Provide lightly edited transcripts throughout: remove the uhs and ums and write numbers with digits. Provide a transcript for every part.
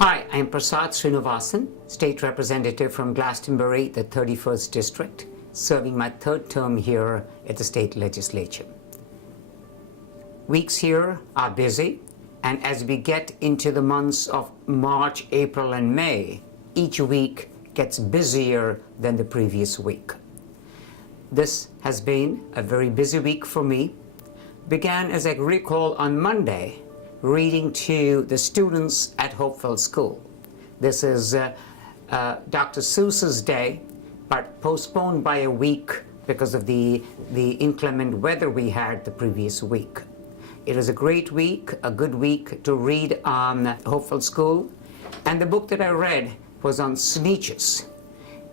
Hi, I'm Prasad Srinivasan, State Representative from Glastonbury, the 31st District, serving my third term here at the State Legislature. Weeks here are busy, and as we get into the months of March, April, and May, each week gets busier than the previous week. This has been a very busy week for me. Began, as I recall, on Monday, reading to the students at Hopewell School. This is Dr. Seuss's day, but postponed by a week because of the inclement weather we had the previous week. It was a great week, a good week to read on Hopewell School, and the book that I read was on snitches.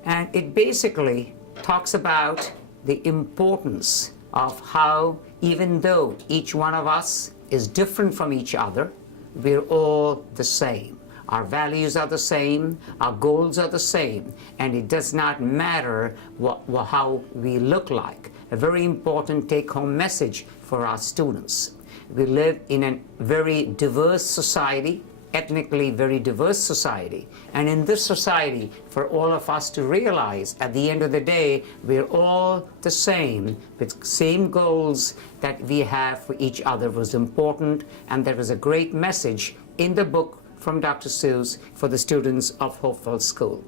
And it basically talks about the importance of how, even though each one of us is different from each other, we're all the same. Our values are the same, our goals are the same, and it does not matter how we look like. A very important take-home message for our students. We live in a very diverse society, ethnically very diverse society, and in this society, for all of us to realize at the end of the day, we're all the same, with same goals that we have for each other was important, and there was a great message in the book from Dr. Seuss for the students of Hopewell School.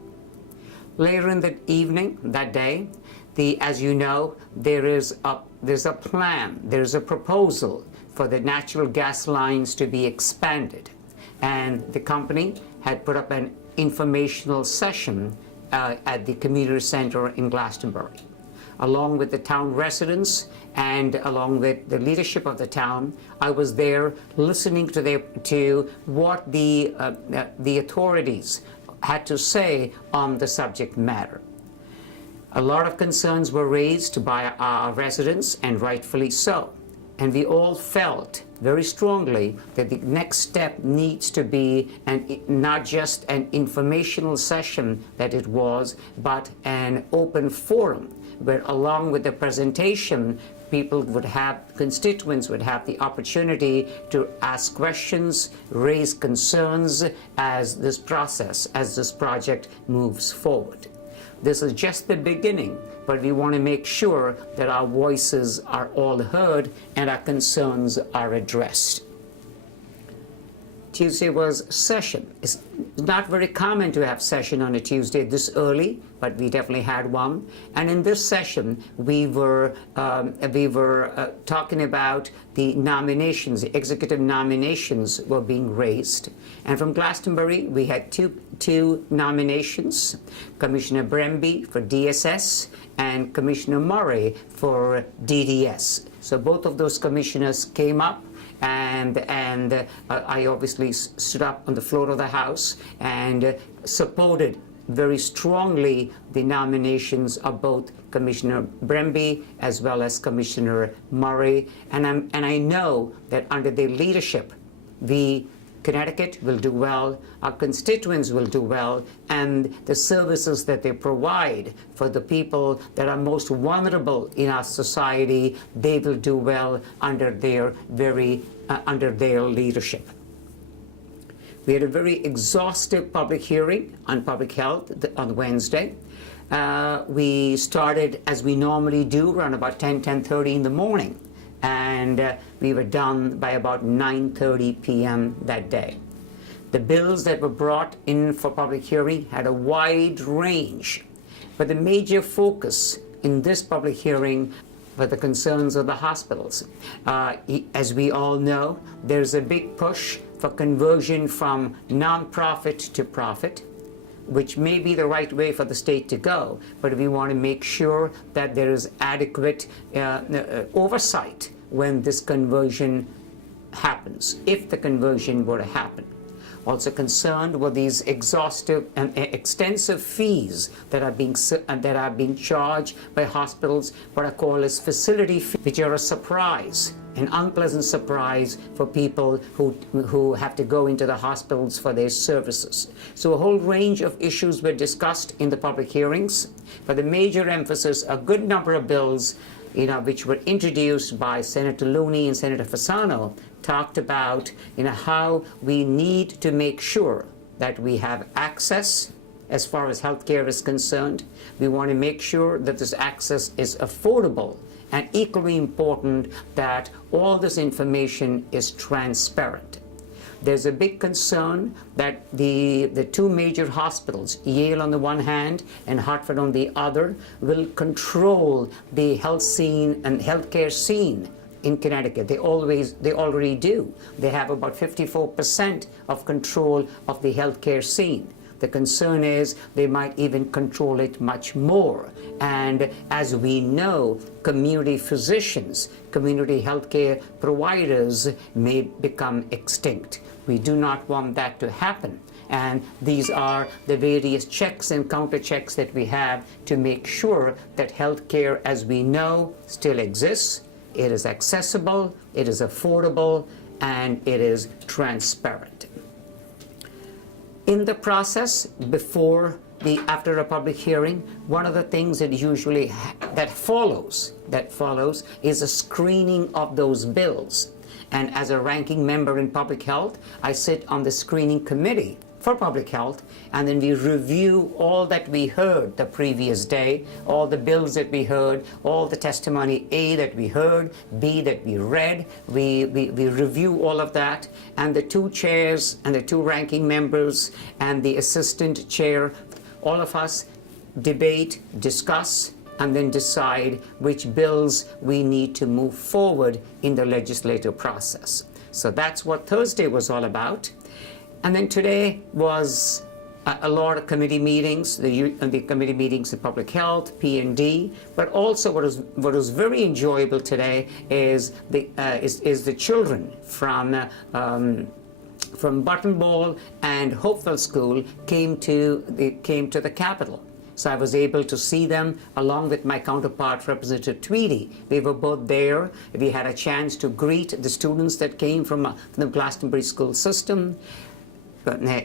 Later in the evening that day, as you know, there's a plan, there's a proposal for the natural gas lines to be expanded. And the company had put up an informational session at the community center in Glastonbury. Along with the town residents and along with the leadership of the town, I was there listening to what the authorities had to say on the subject matter. A lot of concerns were raised by our residents, and rightfully so. And we all felt very strongly that the next step needs to be not just an informational session that it was, but an open forum where, along with the presentation, constituents would have the opportunity to ask questions, raise concerns as this project moves forward. This is just the beginning, but we want to make sure that our voices are all heard and our concerns are addressed. Tuesday was session. It's not very common to have session on a Tuesday this early, but we definitely had one. And in this session, we were talking about the nominations. The executive nominations were being raised. And from Glastonbury, we had two nominations: Commissioner Bremby for DSS and Commissioner Murray for DDS. So both of those commissioners came up, and I obviously stood up on the floor of the House and supported very strongly the nominations of both Commissioner Bremby as well as Commissioner Murray. And I know that under their leadership, Connecticut will do well, our constituents will do well, and the services that they provide for the people that are most vulnerable in our society, they will do well under their leadership. We had a very exhaustive public hearing on public health on Wednesday. We started, as we normally do, around about 10:30 in the morning. And we were done by about 9:30 p.m. that day. The bills that were brought in for public hearing had a wide range, but the major focus in this public hearing were the concerns of the hospitals. As we all know, there's a big push for conversion from non-profit to profit, which may be the right way for the state to go, but we want to make sure that there is adequate oversight when this conversion happens, if the conversion were to happen. Also concerned were these exhaustive and extensive fees that are being charged by hospitals, what I call as facility fees, which are a surprise, an unpleasant surprise for people who have to go into the hospitals for their services. So a whole range of issues were discussed in the public hearings, but the major emphasis, a good number of bills which were introduced by Senator Looney and Senator Fasano, talked about how we need to make sure that we have access as far as healthcare is concerned. We want to make sure that this access is affordable, and equally important that all this information is transparent. There's a big concern that the two major hospitals, Yale on the one hand and Hartford on the other, will control the health scene and healthcare scene in Connecticut. They already do. They have about 54% of control of the healthcare scene. The concern is they might even control it much more. And as we know, community physicians, community healthcare providers may become extinct. We do not want that to happen. And these are the various checks and counter checks that we have to make sure that healthcare as we know still exists, it is accessible, it is affordable, and it is transparent. In the process, after a public hearing, one of the things that usually that follows is a screening of those bills. And as a ranking member in public health, I sit on the screening committee for public health, and then we review all that we heard the previous day, all the bills that we heard, all the testimony A that we heard, B that we read. We review all of that, and the two chairs and the two ranking members and the assistant chair, all of us debate, discuss, and then decide which bills we need to move forward in the legislative process. So that's what Thursday was all about. And then today was a lot of committee meetings, the committee meetings in public health, P&D, but also what was very enjoyable today is the children from Button Ball and Hopewell School came to the Capitol. So I was able to see them along with my counterpart, Representative Tweedy. We were both there. We had a chance to greet the students that came from the Glastonbury school system,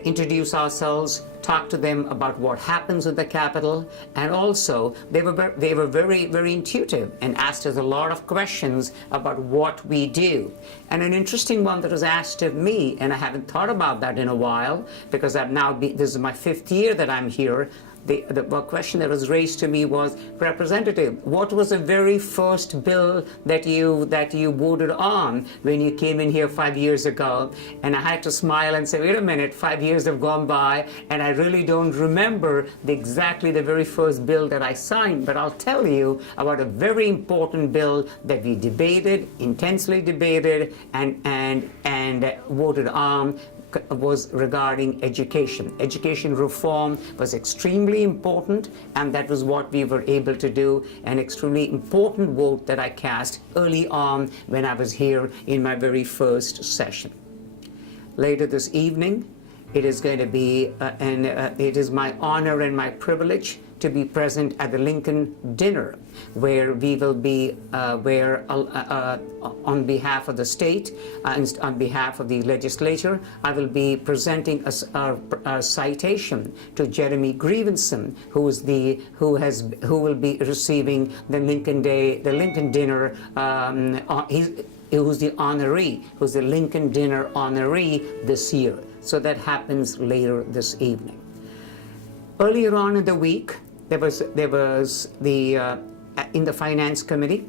introduce ourselves, talk to them about what happens at the Capitol, and also they were very, very intuitive and asked us a lot of questions about what we do. And an interesting one that was asked of me, and I haven't thought about that in a while because this is my 5th year that I'm here. The question that was raised to me was, Representative, what was the very first bill that you voted on when you came in here 5 years ago? And I had to smile and say, wait a minute, 5 years have gone by, and I really don't remember exactly the very first bill that I signed, but I'll tell you about a very important bill that we debated, intensely debated, and voted on. Was regarding education. Education reform was extremely important, and that was what we were able to do, an extremely important vote that I cast early on when I was here in my very first session. Later this evening, it is going to be, it is my honor and my privilege to be present at the Lincoln dinner, where we will be, on behalf of the state and on behalf of the legislature, I will be presenting a citation to Jeremy Grievenson, who will be receiving the Lincoln dinner. Who's the honoree, who's the Lincoln dinner honoree this year. So that happens later this evening. Earlier on in the week, there was the in the Finance Committee,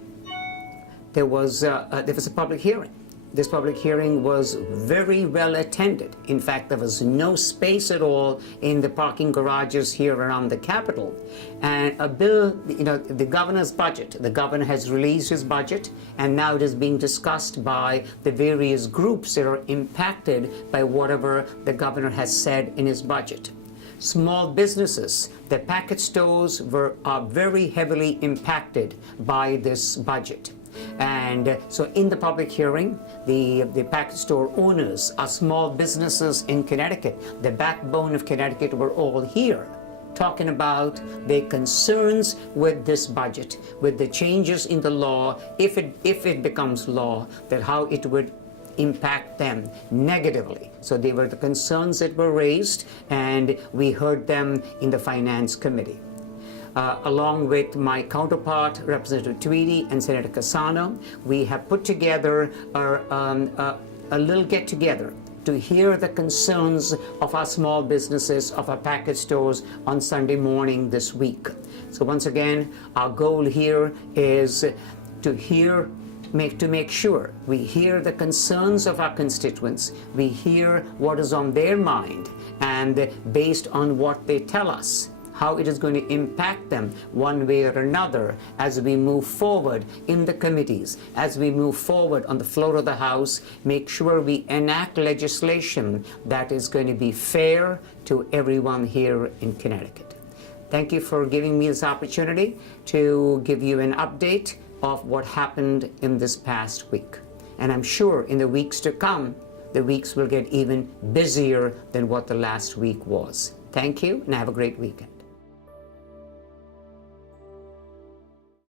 there was a public hearing. This public hearing was very well attended. In fact, there was no space at all in the parking garages here around the Capitol. And a bill, the governor's budget, the governor has released his budget, and now it is being discussed by the various groups that are impacted by whatever the governor has said in his budget. Small businesses, the package stores are very heavily impacted by this budget. And so in the public hearing, the package store owners are small businesses in Connecticut. The backbone of Connecticut were all here, talking about their concerns with this budget, with the changes in the law, if it becomes law, that how it would impact them negatively. So they were the concerns that were raised, and we heard them in the Finance Committee. Along with my counterpart, Representative Tweedy and Senator Cassano, we have put together a little get-together to hear the concerns of our small businesses, of our package stores on Sunday morning this week. So once again, our goal here is to make sure we hear the concerns of our constituents, we hear what is on their mind, and based on what they tell us, how it is going to impact them one way or another as we move forward in the committees, as we move forward on the floor of the House, make sure we enact legislation that is going to be fair to everyone here in Connecticut. Thank you for giving me this opportunity to give you an update of what happened in this past week. And I'm sure in the weeks to come, the weeks will get even busier than what the last week was. Thank you, and have a great weekend.